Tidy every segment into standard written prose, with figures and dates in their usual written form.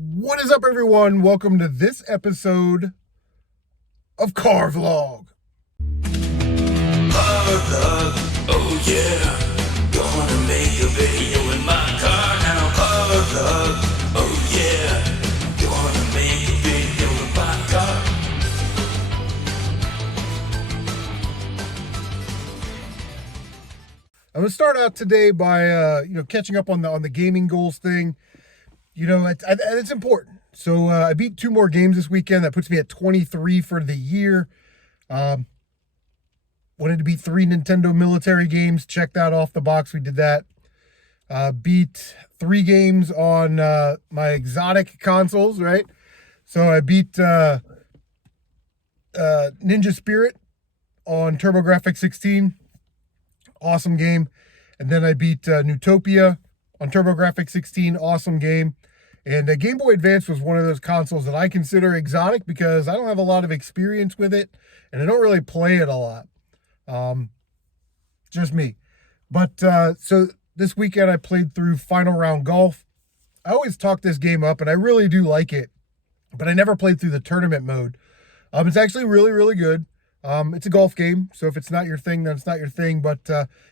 What is up, everyone? Welcome to this episode of Car Vlog. Oh yeah, gonna make a video in my car now. Car vlog, oh yeah, gonna make a video in my car. I'm gonna start out today by catching up on the gaming goals thing. It's important. So I beat 2 more games this weekend. That puts me at 23 for the year. Wanted to beat 3 Nintendo military games. Check that off the box. We did that. Beat 3 games on my exotic consoles, right? So I beat Ninja Spirit on TurboGrafx 16. Awesome game. And then I beat Newtopia on TurboGrafx 16. Awesome game. And Game Boy Advance was one of those consoles that I consider exotic because I don't have a lot of experience with it, and I don't really play it a lot. Just me. But so this weekend I played through Final Round Golf. I always talk this game up, and I really do like it, but I never played through the tournament mode. It's actually really, really good. It's a golf game, so if it's not your thing, then it's not your thing. But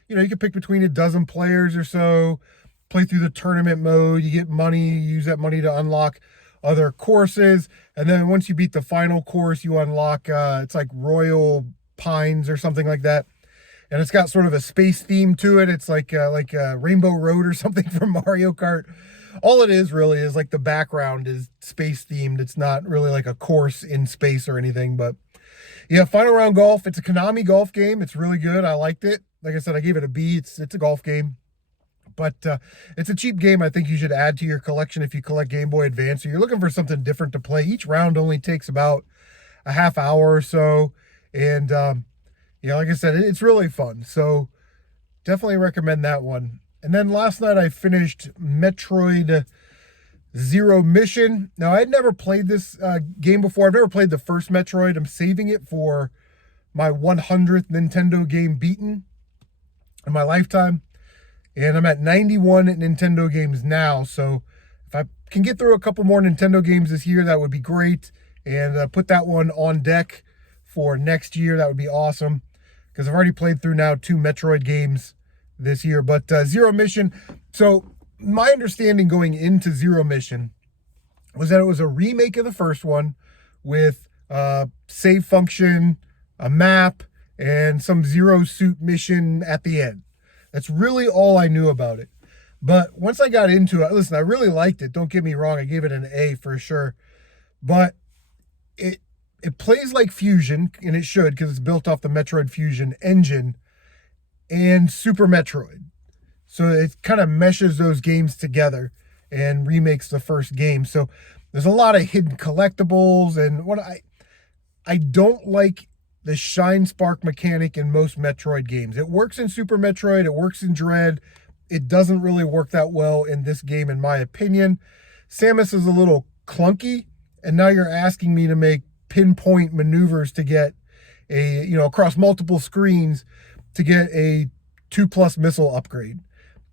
you can pick between a dozen players or so. Play through the tournament mode, you get money, you use that money to unlock other courses, and then once you beat the final course, you unlock, it's like Royal Pines or something like that, and it's got sort of a space theme to it. It's like Rainbow Road or something from Mario Kart. All it is really is like the background is space themed. It's not really like a course in space or anything, but yeah, Final Round Golf, it's a Konami golf game. It's really good. I liked it. Like I said, I gave it a B. It's a golf game. But it's a cheap game I think you should add to your collection if you collect Game Boy Advance. So you're looking for something different to play. Each round only takes about a half hour or so. And, like I said, it's really fun. So definitely recommend that one. And then last night I finished Metroid Zero Mission. Now, I had never played this game before. I've never played the first Metroid. I'm saving it for my 100th Nintendo game beaten in my lifetime. And I'm at 91 Nintendo games now, so if I can get through a couple more Nintendo games this year, that would be great. And put that one on deck for next year. That would be awesome, because I've already played through now 2 Metroid games this year. But Zero Mission, so my understanding going into Zero Mission was that it was a remake of the first one with save function, a map, and some Zero Suit mission at the end. That's really all I knew about it. But once I got into it, listen, I really liked it. Don't get me wrong. I gave it an A for sure. But it plays like Fusion, and it should, because it's built off the Metroid Fusion engine and Super Metroid. So it kind of meshes those games together and remakes the first game. So there's a lot of hidden collectibles. And what I don't like the shine spark mechanic in most Metroid games. It works in Super Metroid, it works in Dread. It doesn't really work that well in this game, in my opinion. Samus is a little clunky, and now you're asking me to make pinpoint maneuvers to get across multiple screens to get a 2+ missile upgrade.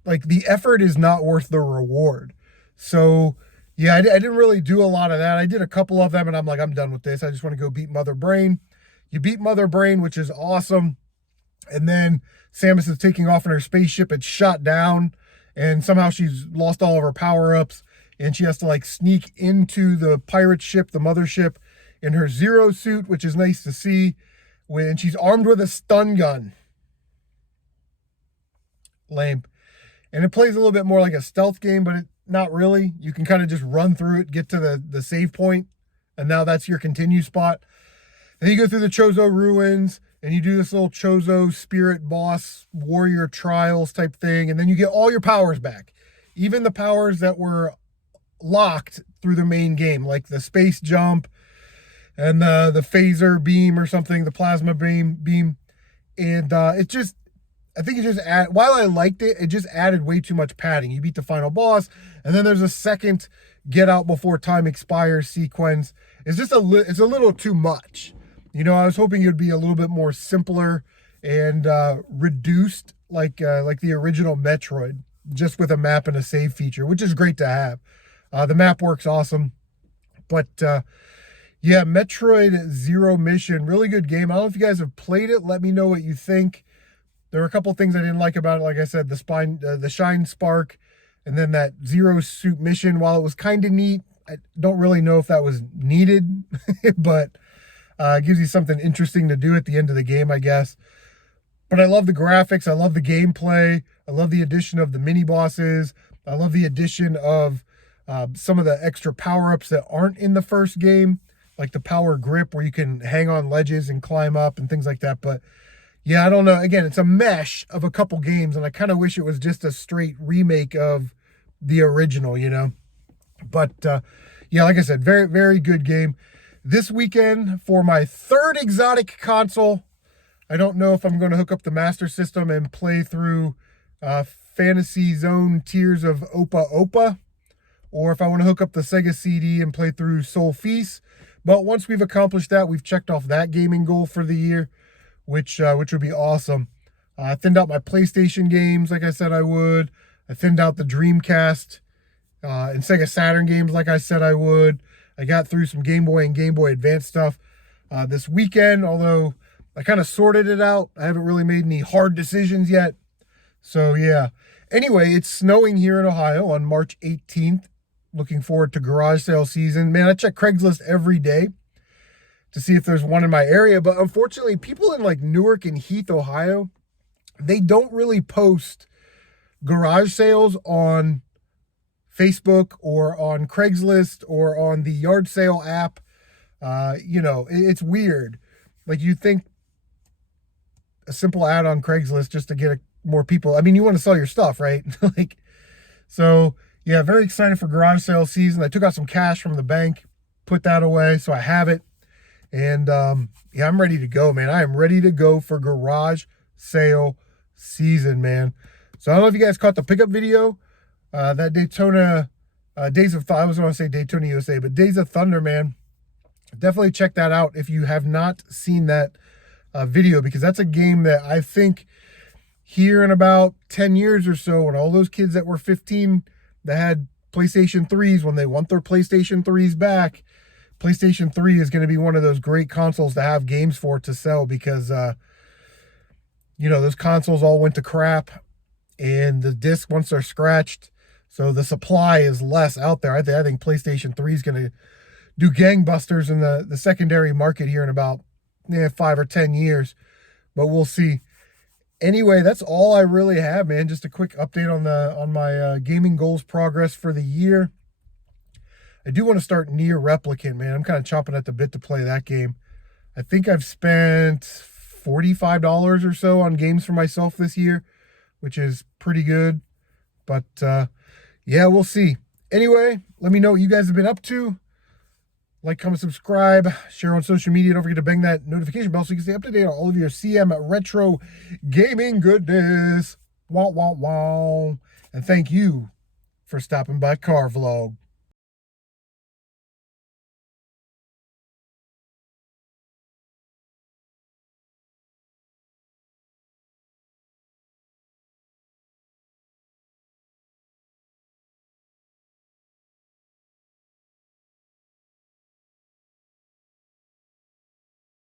Like, the effort is not worth the reward. So, yeah, I didn't really do a lot of that. I did a couple of them, and I'm like, I'm done with this. I just want to go beat Mother Brain. You beat Mother Brain, which is awesome. And then Samus is taking off in her spaceship. It's shot down. And somehow she's lost all of her power-ups. And she has to, sneak into the pirate ship, the mothership, in her Zero Suit, which is nice to see. And she's armed with a stun gun. Lame. And it plays a little bit more like a stealth game, but not really. You can kind of just run through it, get to the save point, and now that's your continue spot. Then you go through the Chozo ruins, and you do this little Chozo spirit boss warrior trials type thing, and then you get all your powers back. Even the powers that were locked through the main game, like the space jump and the phaser beam or something, the plasma beam. And I think it just while I liked it, it just added way too much padding. You beat the final boss, and then there's a second get out before time expires sequence. It's just it's a little too much. I was hoping it would be a little bit more simpler and reduced, like the original Metroid, just with a map and a save feature, which is great to have. The map works awesome. But yeah, Metroid Zero Mission, really good game. I don't know if you guys have played it. Let me know what you think. There were a couple things I didn't like about it. Like I said, the shine spark, and then that zero suit mission. While it was kind of neat, I don't really know if that was needed, but it gives you something interesting to do at the end of the game, I guess. But I love the graphics. I love the gameplay. I love the addition of the mini bosses. I love the addition of some of the extra power-ups that aren't in the first game, like the power grip where you can hang on ledges and climb up and things like that. But yeah, I don't know. Again, it's a mesh of a couple games, and I kind of wish it was just a straight remake of the original, you know. But yeah, like I said, very, very good game. This weekend for my third exotic console, I don't know if I'm going to hook up the Master System and play through Fantasy Zone Tears of Opa Opa, or if I want to hook up the Sega CD and play through Soul Feast. But once we've accomplished that, we've checked off that gaming goal for the year, which would be awesome. I thinned out my PlayStation games like I said I would. I thinned out the Dreamcast and Sega Saturn games like I said I would. I got through some Game Boy and Game Boy Advance stuff this weekend, although I kind of sorted it out. I haven't really made any hard decisions yet. So yeah. Anyway, it's snowing here in Ohio on March 18th. Looking forward to garage sale season. Man, I check Craigslist every day to see if there's one in my area. But unfortunately, people in like Newark and Heath, Ohio, they don't really post garage sales on Facebook or on Craigslist or on the yard sale app. You know, it's weird. Like, you think a simple ad on Craigslist just to get more people. I mean, you want to sell your stuff, right? Like, so yeah, very excited for garage sale season. I took out some cash from the bank, put that away, so I have it. And yeah, I'm ready to go, man. I am ready to go for garage sale season, man. So I don't know if you guys caught the pickup video. That Daytona, Days of Thunder, I was going to say Daytona USA, but Days of Thunder, man. Definitely check that out if you have not seen that video, because that's a game that I think here in about 10 years or so, when all those kids that were 15 that had PlayStation 3s, when they want their PlayStation 3s back, PlayStation 3 is going to be one of those great consoles to have games for to sell, because, you know, those consoles all went to crap, and the disc, once they're scratched, so the supply is less out there. I think PlayStation 3 is going to do gangbusters in the secondary market here in about 5 or 10 years, but we'll see. Anyway, that's all I really have, man. Just a quick update on my gaming goals progress for the year. I do want to start Nier Replicant, man. I'm kind of chomping at the bit to play that game. I think I've spent $45 or so on games for myself this year, which is pretty good. But yeah, we'll see. Anyway, let me know what you guys have been up to. Like, comment, subscribe, share on social media. Don't forget to bang that notification bell so you can stay up to date on all of your CMRetro Gaming goodness. Wow, wow, wow. And thank you for stopping by Car Vlog.